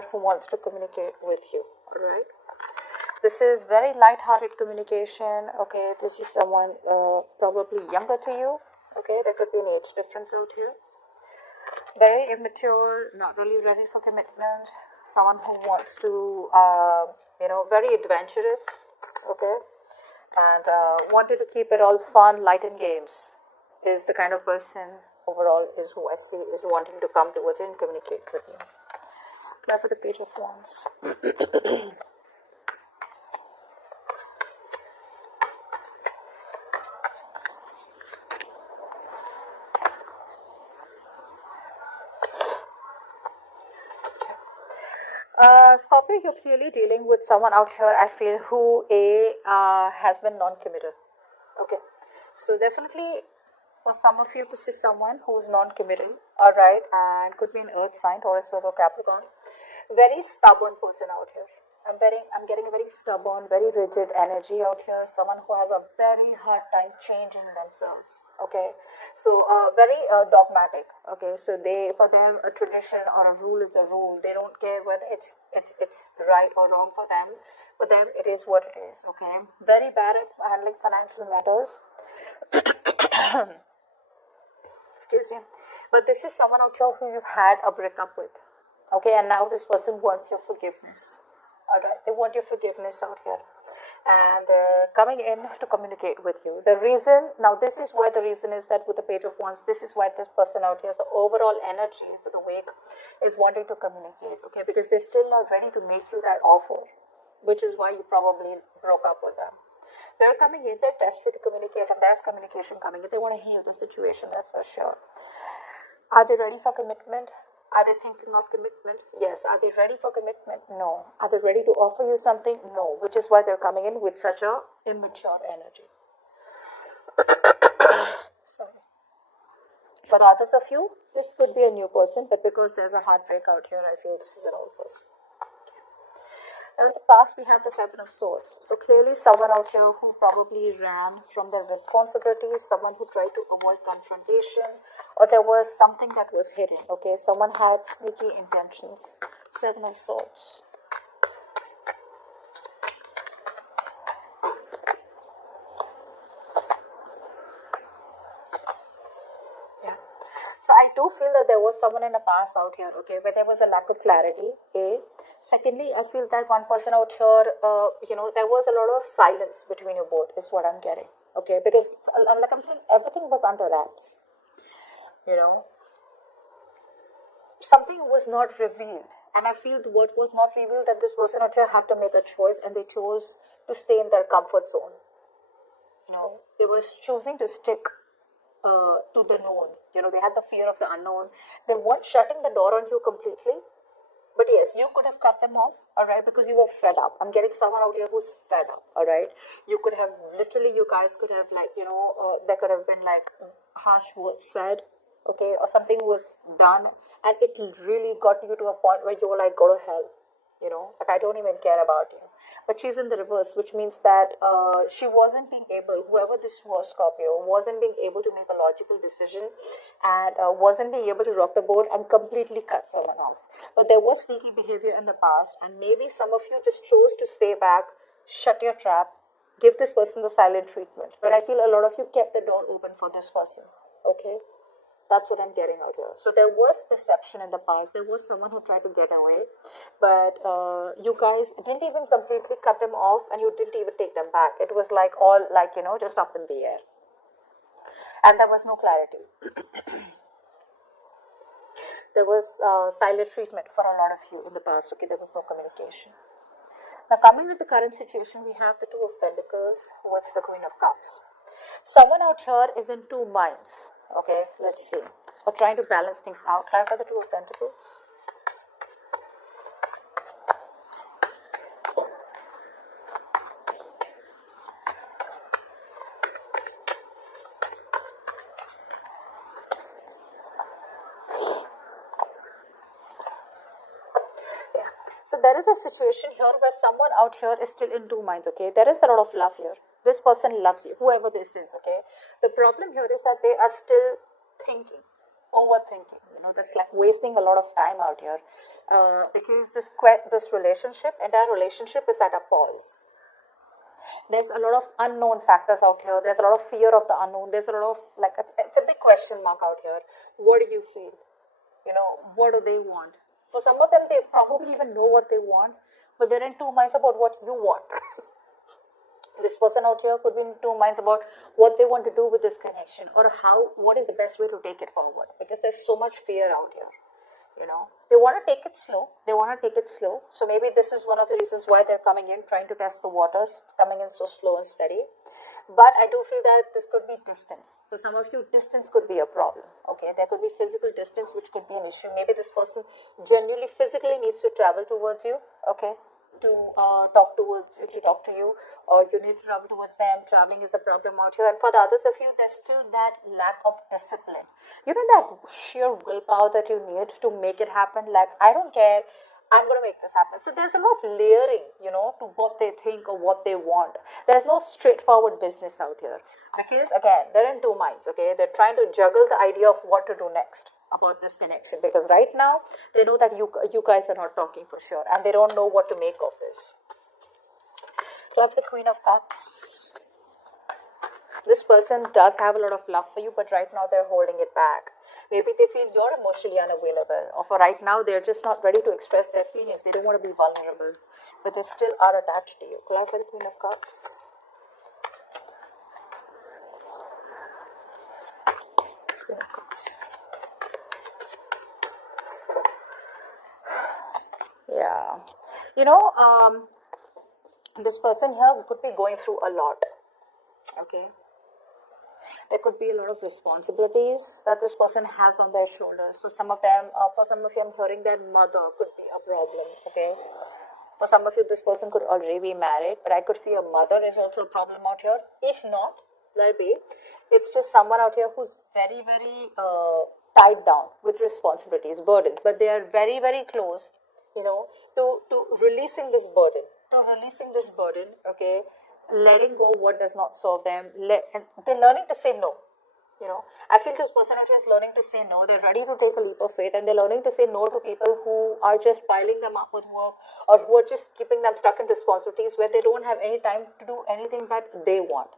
who wants to communicate with you. All right. This is very light-hearted communication. Okay. This is someone probably younger to you. Okay. There could be an age difference out here. Very immature, not really ready for commitment. Someone who wants to, very adventurous. Okay. And wanted to keep it all fun, light, and games is the kind of person overall is who I see is wanting to come towards you and communicate with you. Now for the Page of Wands. Scorpio, you're clearly dealing with someone out here, I feel, who has been non-committal. Okay. So definitely for some of you, this is someone who's non-committal, alright, and could be an earth sign, Taurus, Virgo, Capricorn. Very stubborn person out here. I'm getting a very stubborn, very rigid energy out here. Someone who has a very hard time changing themselves. Okay, so very dogmatic. Okay, so for them a tradition or a rule is a rule. They don't care whether it's right or wrong for them. For them, it is what it is. Okay, very bad at handling financial matters. Excuse me, but this is someone out here who you've had a breakup with. Okay, and now this person wants your forgiveness. Alright, they want your forgiveness out here. And they're coming in to communicate with you. The reason, now this is why the reason is that with the Page of Wands, this is why this person out here, the overall energy for the week is wanting to communicate. Okay, because they're still not ready to make you that offer, which is why you probably broke up with them. They're coming in, they're desperate to communicate, and there's communication coming in. They want to heal the situation, that's for sure. Are they ready for commitment? Are they thinking of commitment? Yes. Are they ready for commitment? No. Are they ready to offer you something? No. Which is why they're coming in with such a immature energy. Sorry. For the others of you, this could be a new person, but because there's a heartbreak out here, I feel this is an old person. And in the past, we have the Seven of Swords. So clearly someone out here who probably ran from their responsibilities, someone who tried to avoid confrontation, or there was something that was hidden. Okay, someone had sneaky intentions. Seven of Swords. Yeah. So I do feel that there was someone in the past out here, okay, where there was a lack of clarity, A. Secondly, I feel that one person out here, there was a lot of silence between you both, is what I'm getting. Okay, because like I'm saying, everything was under wraps. Something was not revealed. And I feel what was not revealed, that this person out here had to make a choice, and they chose to stay in their comfort zone. They were choosing to stick to the known. They had the fear of the unknown. They weren't shutting the door on you completely. But yes, you could have cut them off, alright, because you were fed up. I'm getting someone out here who's fed up, alright. You could have, literally, you guys could have, there could have been, harsh words said, okay, or something was done, and it really got you to a point where you were like, go to hell, I don't even care about you. But she's in the reverse, which means that she wasn't being able, whoever this was, Scorpio, wasn't being able to make a logical decision, and wasn't being able to rock the boat and completely cut someone off. But there was sneaky behavior in the past, and maybe some of you just chose to stay back, shut your trap, give this person the silent treatment. But I feel a lot of you kept the door open for this person, okay? That's what I'm getting out here. So there was deception in the past. There was someone who tried to get away, but you guys didn't even completely cut them off, and you didn't even take them back. It was just up in the air, and there was no clarity. There was silent treatment for a lot of you in the past. Okay, there was no communication. Now coming to the current situation, we have the Two of Pentacles with the Queen of Cups. Someone out here is in two minds. Okay, let's see. Or trying to balance things out. Clarify the Two of Pentacles. Yeah. So there is a situation here where someone out here is still in two minds. Okay, there is a lot of love here. This person loves you, whoever this is. Okay. The problem here is that they are still thinking. overthinking. That's like wasting a lot of time out here, because this relationship, entire relationship, is at a pause. There's a lot of unknown factors out here. There's a lot of fear of the unknown. There's a lot of like it's a big question mark out here. What do you feel? What do they want? For some of them, they probably even know what they want, but they're in two minds about what you want. This person out here could be in two minds about what they want to do with this connection, or what is the best way to take it forward, because there's so much fear out here. They want to take it slow. So maybe this is one of the reasons why they're coming in, trying to test the waters, coming in so slow and steady. But I do feel that this could be distance. For some of you, distance could be a problem. Okay, there could be physical distance, which could be an issue. Maybe this person genuinely physically needs to travel towards you. Okay, to talk to you, or you need to travel towards them. Traveling is a problem out here. And for the others of you, there's still that lack of discipline. That sheer willpower that you need to make it happen. Like, I don't care, I'm going to make this happen. So there's a lot of layering, to what they think or what they want. There's no straightforward business out here. Because, again, they're in two minds, okay? They're trying to juggle the idea of what to do next about this connection. Because right now, they know that you guys are not talking for sure. And they don't know what to make of this. Love the Queen of Cups. This person does have a lot of love for you, but right now they're holding it back. Maybe they feel you're emotionally unavailable, or for right now they're just not ready to express their feelings. They don't want to be vulnerable, but they still are attached to you. Collide for the Queen of Cups. Queen of Cups. Yeah. This person here could be going through a lot. Okay. There could be a lot of responsibilities that this person has on their shoulders. For some of them, I'm hearing that mother could be a problem. Okay. For some of you, this person could already be married, but I could feel a mother is also a problem out here. If not, let it be. It's just someone out here who's very, very tied down with responsibilities, burdens, but they are very, very close, to releasing this burden. Okay, letting go what does not serve them, and they're learning to say no. I feel this person actually is learning to say no. They're ready to take a leap of faith, and they're learning to say no to people who are just piling them up with work, or who are just keeping them stuck in responsibilities where they don't have any time to do anything that they want.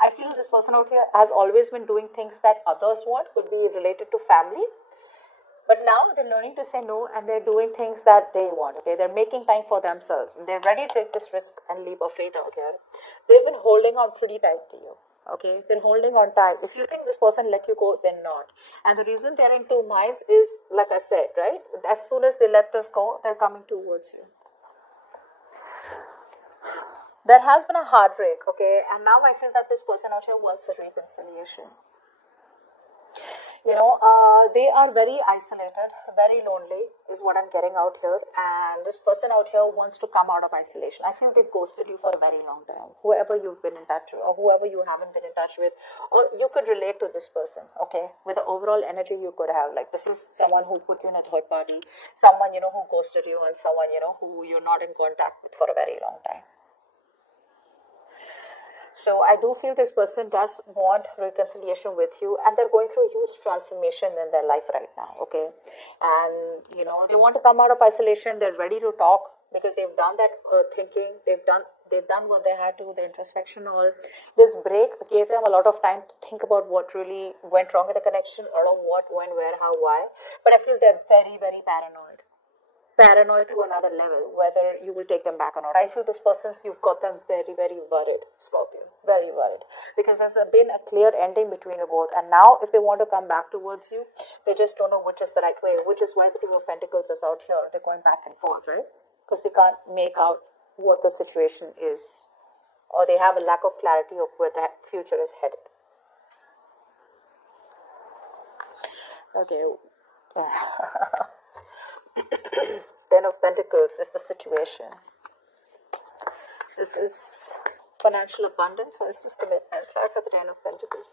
I feel this person out here has always been doing things that others want, could be related to family. But now they're learning to say no, and they're doing things that they want. Okay, they're making time for themselves, and they're ready to take this risk and leap of faith out here. They've been holding on pretty tight to you. Okay, they're holding on tight. If you think this person let you go, they're not. And the reason they're in two minds is, like I said, right? As soon as they let this go, they're coming towards you. There has been a heartbreak, okay, and now I feel that this person out here wants a reconciliation. They are very isolated, very lonely is what I'm getting out here, and this person out here wants to come out of isolation. I feel they've ghosted you for a very long time, whoever you've been in touch with or whoever you haven't been in touch with, or you could relate to this person, okay, with the overall energy you could have, like this is someone who put you in a third party, someone, who ghosted you, and someone, who you're not in contact with for a very long time. So I do feel this person does want reconciliation with you, and they're going through a huge transformation in their life right now, okay? And, they want to come out of isolation. They're ready to talk because they've done that thinking. They've done what they had to, the introspection, all. This break gave them a lot of time to think about what really went wrong in the connection, or what, when, where, how, why. But I feel they're very, very paranoid to another level, whether you will take them back or not. I feel this person, you've got them very, very worried, Scorpio, very worried, because there's been a clear ending between you both, and now if they want to come back towards you, they just don't know which is the right way, which is why the Two of Pentacles is out here. They're going back and forth, right? Because they can't make out what the situation is, or they have a lack of clarity of where the future is headed. Okay. Ten of Pentacles is the situation. This is financial abundance, or is this commitment? Try for the Ten of Pentacles.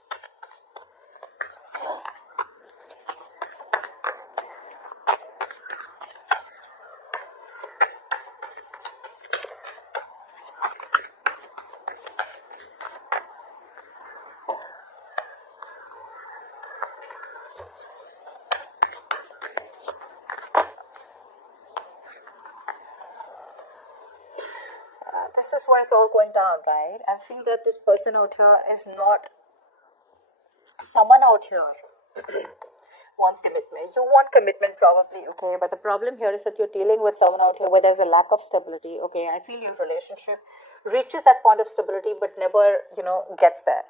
is why it's all going down, right? I feel that this person out here is not someone out here wants commitment. You want commitment probably, okay? But the problem here is that you're dealing with someone out here where there's a lack of stability, okay? I feel your relationship reaches that point of stability but never, gets there.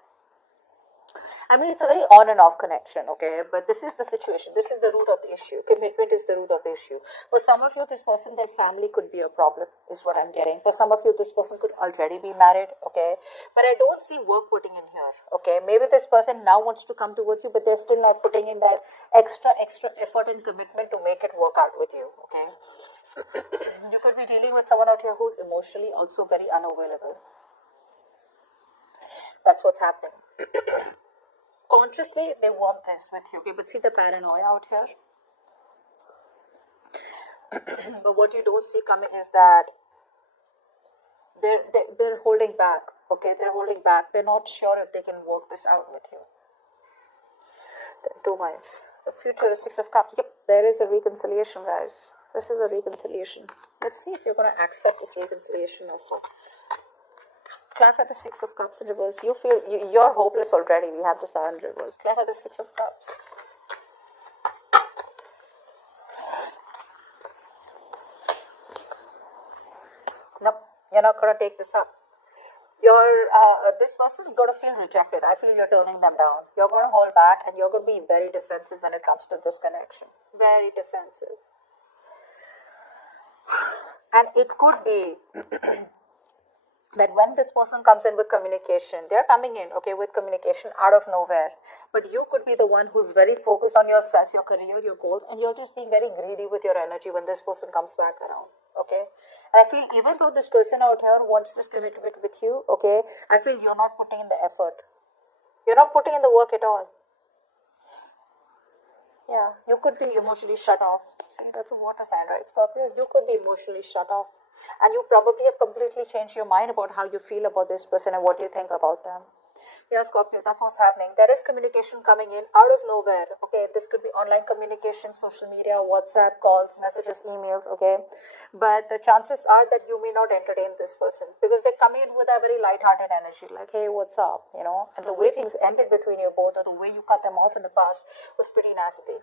I mean, it's a very on and off connection, okay? But this is the situation. This is the root of the issue. Commitment is the root of the issue. For some of you, this person, their family could be a problem, is what I'm getting. For some of you, this person could already be married, okay? But I don't see work putting in here, okay? Maybe this person now wants to come towards you, but they're still not putting in that extra effort and commitment to make it work out with you, okay? You could be dealing with someone out here who's emotionally also very unavailable. That's what's happening. Consciously, they want this with you, okay? But see the paranoia out here. But what you don't see coming is that they're holding back, okay? They're holding back. They're not sure if they can work this out with you. There are two minds. The future is Six of Cups. Yep, there is a reconciliation, guys. This is a reconciliation. Let's see if you're going to accept this reconciliation offer. Clap at the Six of Cups in reverse. You feel you're hopeless already. We have the Star in reverse. Clap at the Six of Cups. Nope, you're not going to take this up. This person is going to feel rejected. I feel you're turning them down. You're going to hold back and you're going to be very defensive when it comes to this connection. Very defensive. And it could be that when this person comes in with communication, they're coming in, okay, with communication out of nowhere. But you could be the one who's very focused on yourself, your career, your goals, and you're just being very greedy with your energy when this person comes back around, okay? And I feel even though this person out here wants this commitment with you, okay, I feel you're not putting in the effort. You're not putting in the work at all. Yeah, you could be emotionally shut off. See, that's a water sign, right, Scorpio? You could be emotionally shut off. And you probably have completely changed your mind about how you feel about this person and what you think about them. Yeah, Scorpio, that's what's happening. There is communication coming in out of nowhere. Okay, this could be online communication, social media, WhatsApp, calls, messages, emails, okay? But the chances are that you may not entertain this person because they're coming in with a very light-hearted energy, like, hey, what's up, And the way things ended between you both or the way you cut them off in the past was pretty nasty.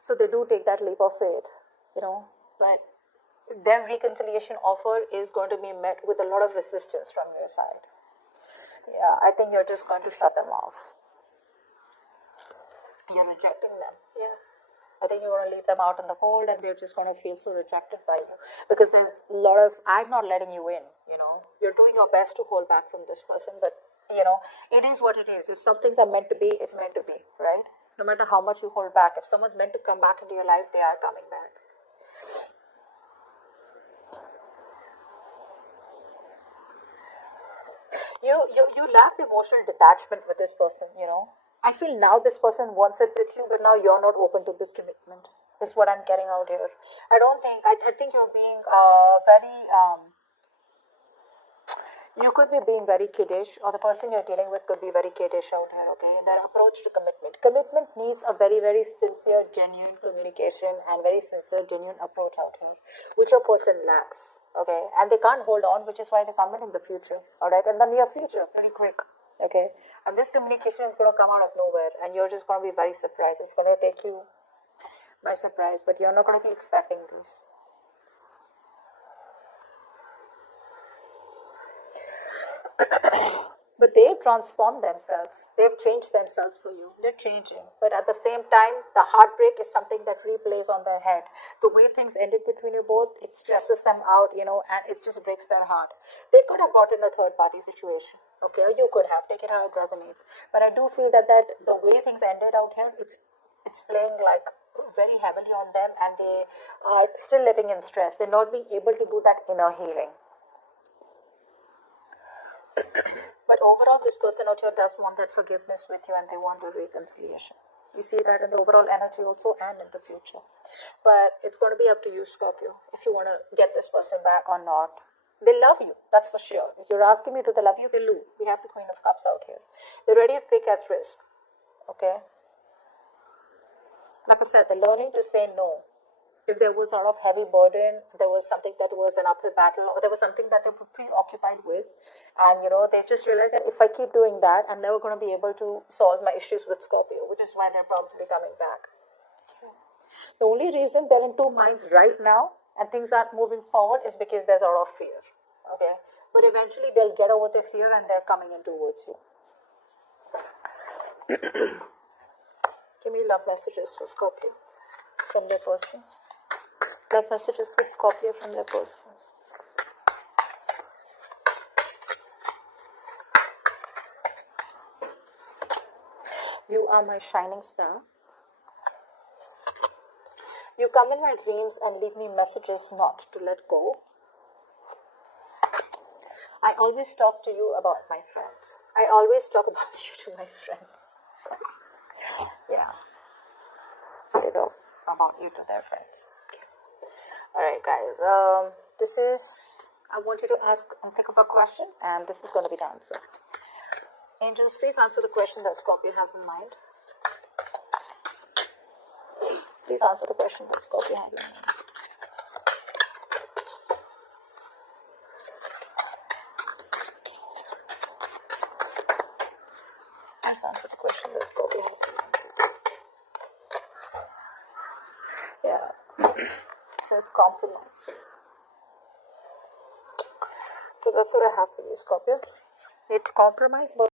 So they do take that leap of faith, but their reconciliation offer is going to be met with a lot of resistance from your side. Yeah, I think you're just going to shut them off. You're rejecting them. Yeah. I think you're going to leave them out in the cold and they're just going to feel so rejected by you. Because there's a lot of, I'm not letting you in, You're doing your best to hold back from this person, but, it is what it is. If some things are meant to be, it's meant to be, right? No matter how much you hold back. If someone's meant to come back into your life, they are coming back. You lack emotional detachment with this person, I feel now this person wants it with you, but now you're not open to this commitment. Is what I'm getting out here. I think you're being you could be being very kiddish, or the person you're dealing with could be very kiddish out here, okay? In their approach to commitment. Commitment needs a very, very sincere, genuine communication and very sincere, genuine approach out here, which a person lacks, okay? And they can't hold on, which is why they come in the future, alright? In the near future, pretty quick, okay? And this communication is going to come out of nowhere, and you're just going to be very surprised. It's going to take you by surprise, but you're not going to be expecting this. But they've transformed themselves. They've changed themselves for you. They're changing. But at the same time, the heartbreak is something that replays on their head. The way things ended between you both, it stresses them out, and it just breaks their heart. They could have brought in a third party situation. Okay, or you could have. Take it how it resonates. But I do feel that the way things ended out here, it's playing like very heavily on them, and they are still living in stress. They're not being able to do that inner healing. But overall, this person out here does want that forgiveness with you, and they want a reconciliation. You see that in the overall energy also and in the future. But it's going to be up to you, Scorpio, if you want to get this person back or not. They love you, that's for sure. If you're asking me, do they love you? They do. We have the Queen of Cups out here. They're ready to take that risk. Okay? Like I said, they're learning to say no. if there was a lot of heavy burden, there was something that was an uphill battle, or there was something that they were preoccupied with, and they just realized that if I keep doing that, I'm never going to be able to solve my issues with Scorpio, which is why they're probably coming back. The only reason they're in two minds right now and things aren't moving forward is because there's a lot of fear. Okay, but eventually they'll get over their fear and they're coming in towards you. Give me love messages for Scorpio from their person. Love messages for Scorpio from their person. You are my shining star. You come in my dreams and leave me messages not to let go. I always talk to you about my friends. I always talk about you to my friends. Yeah. About you to their friends. Okay. Alright guys, I want you to ask and think of a question, and this is going to be the answer. Angels, please answer the question that Scorpio has in mind. Please answer the question that Scorpio has in mind. Please answer the question that Scorpio has in mind. Yeah. It says compromise. So that's what I have for you, Scorpio. It's compromise, but